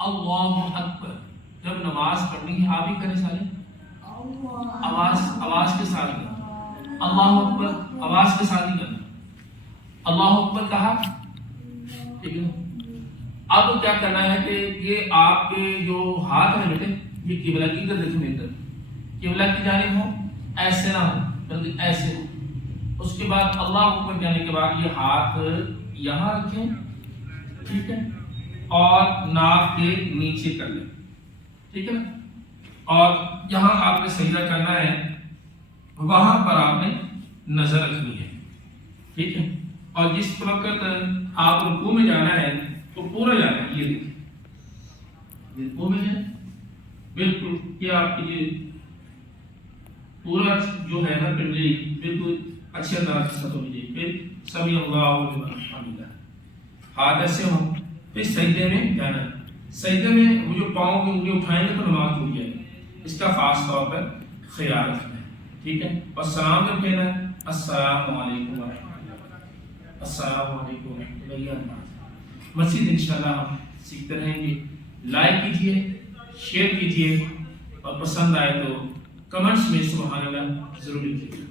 اللہ اکبر. جب نماز پڑھنی ہے آپ ہی کریں سارے آواز کے ساتھ کرنا. اللہ اکبر آواز کے ساتھ ہی کرنا. اللہ اکبر کہا. ٹھیک ہے. اب کیا کرنا ہے کہ یہ آپ کے جو ہاتھ ہیں بیٹے یہ قبلہ کی طرف دیکھیں. ادھر قبلہ کی جانب ہو, ایسے نہ ہو بلکہ ایسے ہو. اس کے بعد اللہ اکبر کہنے کے بعد یہ ہاتھ یہاں رکھیں. ٹھیک ہے. اور ناک کے نیچے کر لیں. ٹھیک ہے نا. اور یہاں آپ نے سجدہ کرنا ہے, وہاں پر آپ نے نظر رکھنی ہے. ٹھیک ہے. اور جس وقت آپ رکوع میں جانا ہے تو پورا جانا ہے. یہ دیکھیں رکوع میں ہے بالکل کیا آپ کی یہ پورا جو ہے نا پنڈلی بالکل اچھے انداز سے سطح لیجیے. پھر سمی اللہ لمن حمدہ ہاتھ ایسے ہوں. پھر سجدے میں جانا ہے. سجدے میں وہ جو پاؤں کی انگلی اٹھائیں گے تو نماز ٹوٹ جائے گی. اس کا خاص طور پر خیال رکھنا ہے. ٹھیک ہے. اور سلام جب کہنا ہے السلام علیکم ورحمۃ اللہ, السلام علیکم ورحمۃ اللہ. مزید انشاءاللہ ہم سیکھتے رہیں گے. لائک کیجیے, شیئر کیجیے, اور پسند آئے تو کمنٹس میں سبحان اللہ ضرور لکھیے.